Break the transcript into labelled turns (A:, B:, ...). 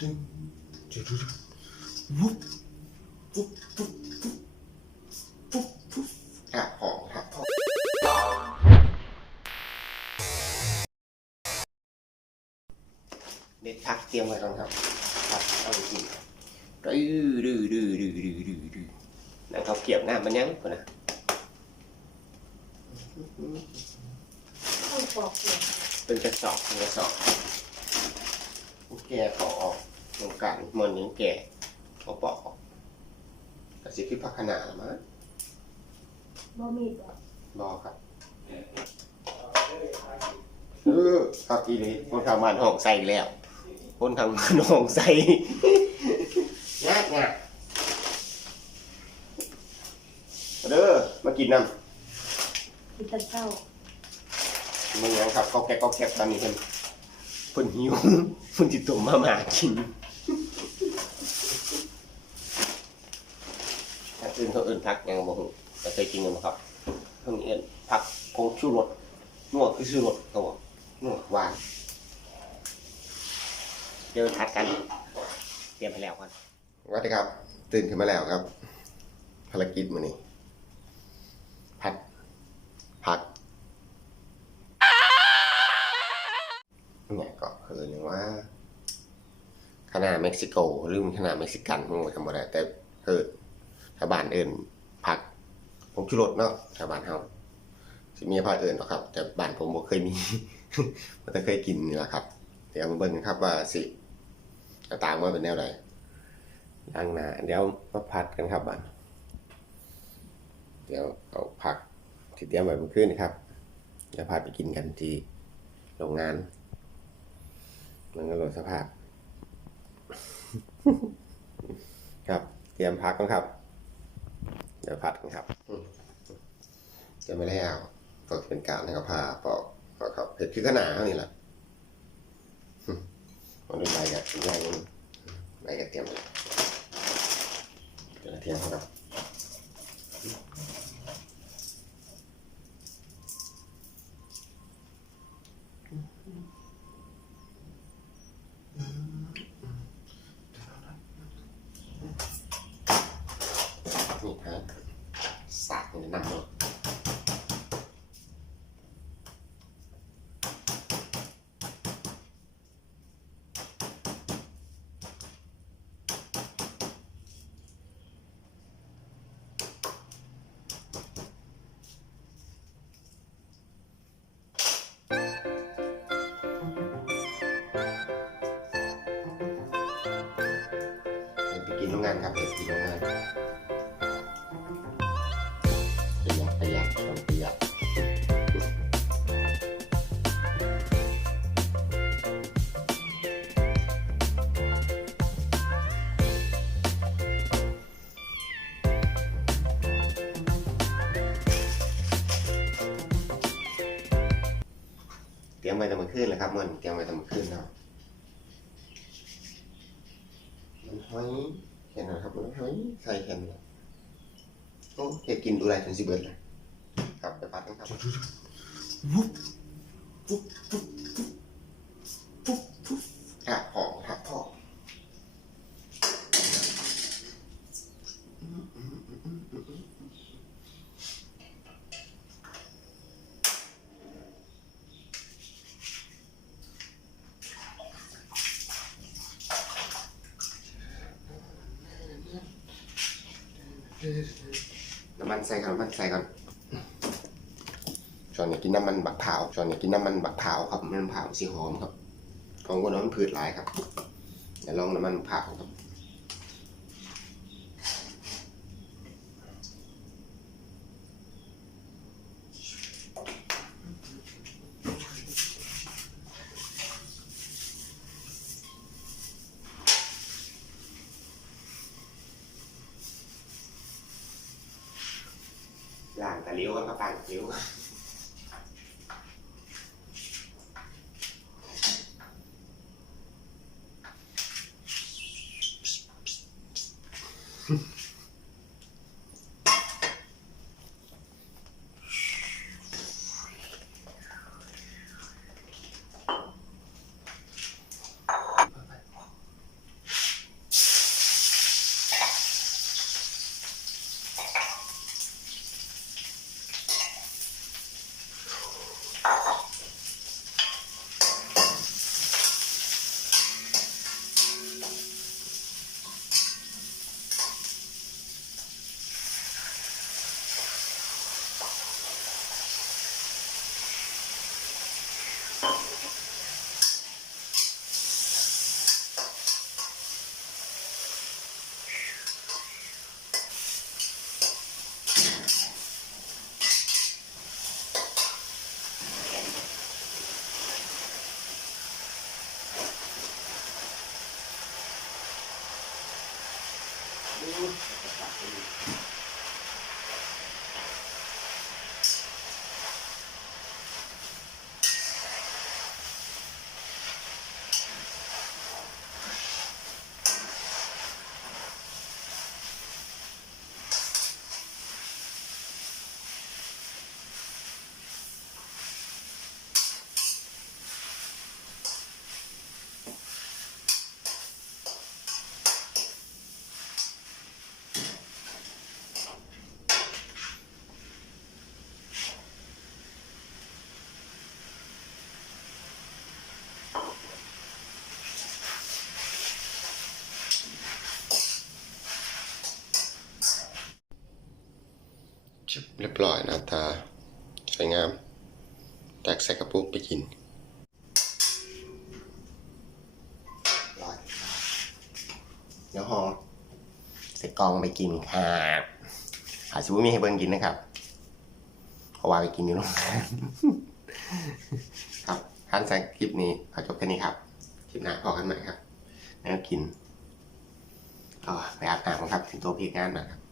A: ตึ้งจุดจุดวุบวุบวุบวุบวุบวุบอะหอมครับหอมเด็ดพักเตรียมไว้ก่อนครับพักเอาไปกินดื้อดื้อดื้อดื้อดื้อดื้อดื้อแล้วเขาเกี่ยวหน้ามันยังก่อนนะ
B: ต้องปอกเปลือก
A: เป็นกระสอบเป็นกระสอบ แกะปอกออกตรงกลางมันยังแกะเอาปอกออกกระสิบที่พักขนาดละมั้ง
B: บ่มีดบอก
A: บอกครับเออครับทีนี้คนทางบ้านห้องใส่แล้ว คนทางบ้านห้องใส่งากงากเด้อมากินน้ำ
B: กินแตะเช้า
A: มึงยังครับก็แกะก็แกะตอนนี้เพิ่นเพิ่นหิวเพิ่นติดตัวมาหมากินถ้าอื่นเขาอื่นพักยังบ่ฮู้แต่เคยกินกันบ่ครับเพิ่นเอิ้นผักผงชูรสนัวคือชูรสเขาบอกนัวหวานเดี๋ยวทัดกัน เตรียมไปแล้วกันสวัสดีครับ ตื่นขึ้นมาแล้วครับ ภารกิจมื้อนี้ผัดผัก เนี่ยก็คือเรียกว่า คณะเม็กซิโกหรือคณะเม็กซิกันมันทำอะไรแต่เอิญชาวบ้านเอิญผักผงชูรสเนาะชาวบ้านเฮาสิมีภาคเอิญหรอกครับ แต่บ้านผมบ่เคยมีมันแต่เคยกินนี่แหละครับ เดี๋ยวมาเบิ่งกันครับว่าสิหน้าตางว่าเป็นแนวใดล้างหนาเดี๋ยวมาผัดกันครับบ้านเดี๋ยวเอาผักที่เตรียมไว้เมื่อคืนนี่ครับเดี๋ยวพาไปกินกันที่โรงงานมันก็ลดสภาพ ครับ เตรียมพักกันครับ เดี๋ยวพัดกันครับจะไม่ได้เอาก็เป็นการให้เขาพาปอกปอกครับเผ็ดคือขนาดเท่านี้แหละมันดูใบกับใบกันใบกับเตรียมเลยเดี๋ยวเราเทียมครับ นโรงงานครับเห็ดกินโรงงานประหยัดประหยัดต้องประหยัดเตรียมไว้แต่มื่อคืนเลยครับมันเตรียมไว้แต่มื่อคืนแล้วมันห้ อยแค่นั้นครับมันห้ยใส่แค่นั้นโอ้เห็กินดูไรถึงสิเบิร์ดเลยครับไปปัดนะครับวุบวุบวุบวุบวุบวุบอะหอมครับหอม น้ำมันใส่ก่อนน้ำมันใส่ก่อนช้อนเนี่ยกินน้ำมันบักเผาช้อนเนี่ยกินน้ำมันบักเผาครับน้ำมันเผาสีหอมครับของคนน้ำมันพืชหลายครับเดี๋ยวลองน้ำมันเผาครับ ล่างตะเลี้ รับล่างตะเลี้ยบร้อยหน้าตาสวยงามแตกใส่กระปุกไปกินร้อยเดี๋ยวหอใส่กล่องไปกินครับอาซูมีให้เบิ่งกินนะครับเพราะว่าไปกินอยู่โรงงานครับท่านจากคลิปนี้ขอจบแค่นี้ครับ คลิปหน้าพอกันใหม่ครับ แล้วกินก็ไปอาบน้ำครับ ถึงตัวพีกงานมาครับ